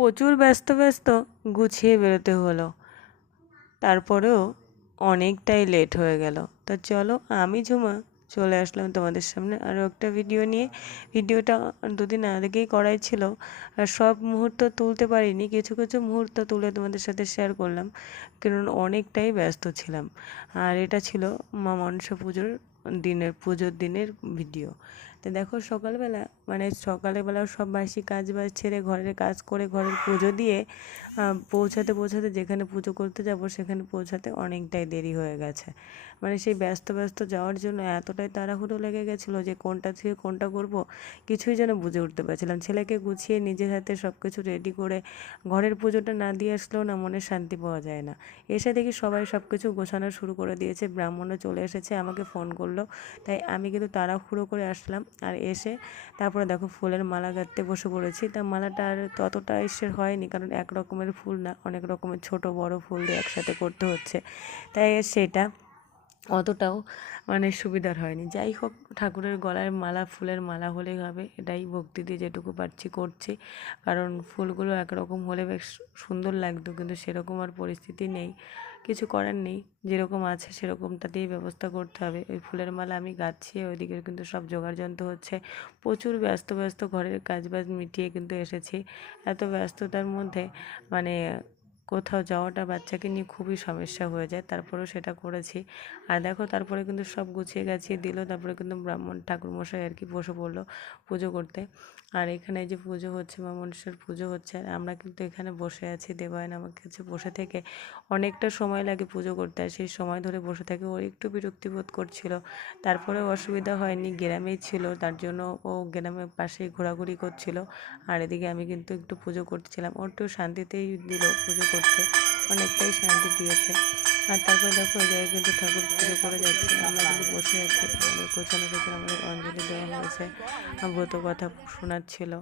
প্রচুর ব্যস্ত ব্যস্ত গুছিয়ে বেরোতে হলো। তারপরেও অনেকটাই লেট হয়ে গেল। তা চলো আমি ঝুমা চলে আসলাম তোমাদের সামনে আরও একটা ভিডিও নিয়ে। ভিডিওটা দুদিন আগেই করাই ছিল, আর সব মুহূর্ত তুলতে পারিনি, কিছু কিছু মুহূর্ত তুলে তোমাদের সাথে শেয়ার করলাম, কারণ অনেকটাই ব্যস্ত ছিলাম। আর এটা ছিল মা মনসা পুজোর দিনের ভিডিও। তো দেখো সকালবেলা সকালবেলা সব বাসি কাজ বাজ ছেড়ে ঘরের কাজ করে ঘরের পুজো দিয়ে পৌঁছাতে যেখানে পুজো করতে যাব সেখানে পৌঁছাতে অনেকটাই দেরি হয়ে গেছে। সেই ব্যস্ত ব্যস্ত যাওয়ার জন্য এতটাই তাড়াহুড়ো লেগে গেছিলো যে কোনটা থেকে কোনটা করব কিছুই যেন বুঝে উঠতে পারছিলাম। ছেলেকে গুছিয়ে নিজের হাতে সব কিছু রেডি করে ঘরের পুজোটা না দিয়ে আসলেও না মনে শান্তি পাওয়া যায় না। এসে দেখি সবাই সব কিছু গোছানো শুরু করে দিয়েছে, ব্রাহ্মণও চলে এসেছে, আমাকে ফোন করলো। তাই আমি কিন্তু তাড়াহুড়ো করে আসলাম। আর এসে তারপরে দেখো ফুলের মালা গাঁথতে বসে পড়েছি। তা মালাটা আর ততটা ইসের হয়নি, কারণ এক রকমের ফুল না, অনেক রকমের ছোট বড় ফুল দিয়ে একসাথে করতে হচ্ছে, তাই সেটা অতটাও সুবিধার হয়নি। যাই হোক, ঠাকুরের গলায় মালা ফুলের মালা হলেই হবে, এটাই ভক্তি দিয়ে যেটুকু পারছি করছি। কারণ ফুলগুলো একরকম হলে বেশ সুন্দর লাগতো, কিন্তু সেরকম আর পরিস্থিতি নেই, কিছু করার নেই, যেরকম আছে সেরকমটাতেই ব্যবস্থা করতে হবে। ওই ফুলের মালা আমি গাচ্ছি, ওইদিকে কিন্তু সব জোগাড়যন্ত্র হচ্ছে। প্রচুর ব্যস্ত ঘরের কাজবাজ মিটিয়ে কিন্তু এসেছি। এত ব্যস্ততার মধ্যে কোথাও যাওয়াটা বাচ্চাকে নিয়ে খুবই সমস্যা হয়ে যায়, তারপরেও সেটা করেছি। আর দেখো তারপরে কিন্তু সব গুছিয়ে গাছিয়ে দিল, তারপরে কিন্তু ব্রাহ্মণ ঠাকুরমশাই আর কি বসে পড়লো পুজো করতে। আর এখানে যে পুজো হচ্ছে মা মনসার পুজো হচ্ছে, আর আমরা কিন্তু এখানে বসে আছি। দেবায়ন আমার কাছে বসে থেকে অনেকটা সময় লাগে পুজো করতে, আর সেই সময় ধরে বসে থেকে ও একটু বিরক্তিবোধ করছিল। তারপরেও অসুবিধা হয়নি, গ্রামেই ছিল, তার জন্য ও গ্রামের পাশেই ঘোরাঘুরি করছিল। আর এদিকে আমি কিন্তু একটু পুজো করছিলাম, ও একটু শান্তিতেই দিল পুজো করতে, অনেকটাই শান্তি দিয়েছে। আর তারপরে দেখো ওই জায়গায় কিন্তু ঠাকুর পুজো করে যাচ্ছে, আমরা কিন্তু বসে আছি, আমাদের গোছানো আমাদের অঞ্জলি দেওয়া হয়েছে, ব্রত কথা শোনাচ্ছিল।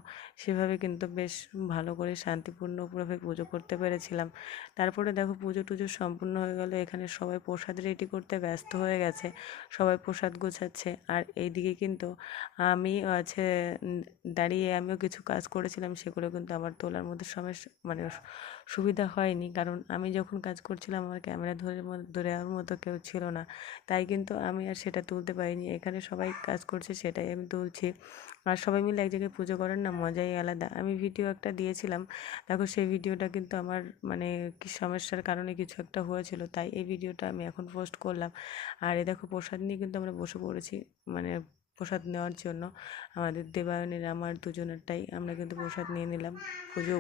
সেভাবে কিন্তু বেশ ভালো করে শান্তিপূর্ণভাবে পুজো করতে পেরেছিলাম। তারপরে দেখো পুজো টুজো সম্পূর্ণ হয়ে গেল, এখানে সবাই প্রসাদ রেডি করতে ব্যস্ত হয়ে গেছে, সবাই প্রসাদ গোছাচ্ছে। আর এইদিকে কিন্তু আমি দাঁড়িয়ে আমিও কিছু কাজ করেছিলাম, সেগুলো কিন্তু আমার তোলার মধ্যে সমস্যা সুবিধা হয়নি, কারণ আমি যখন কাজ করছিলাম আমার ক্যামেরা ধরার মতো কেউ ছিল না, তাই কিন্তু আমি আর সেটা তুলতে পারিনি। এখানে সবাই কাজ করছে সেটাই আমি তুলছি। আর সবাই মিলে এক জায়গায় পুজো করার না মজাই আলাদা। আমি ভিডিও একটা দিয়েছিলাম, দেখো সেই ভিডিওটা কিন্তু আমার কি সমস্যার কারণে কিছু একটা হয়েছিল, তাই এই ভিডিওটা আমি এখন পোস্ট করলাম। আর এই দেখো প্রসাদ নিয়ে কিন্তু আমরা বসে পড়েছি, প্রসাদ নেওয়ার জন্য। আমাদের দেবায়নের আমার দুজনেরটাই আমরা কিন্তু প্রসাদ নিয়ে নিলাম, পুজো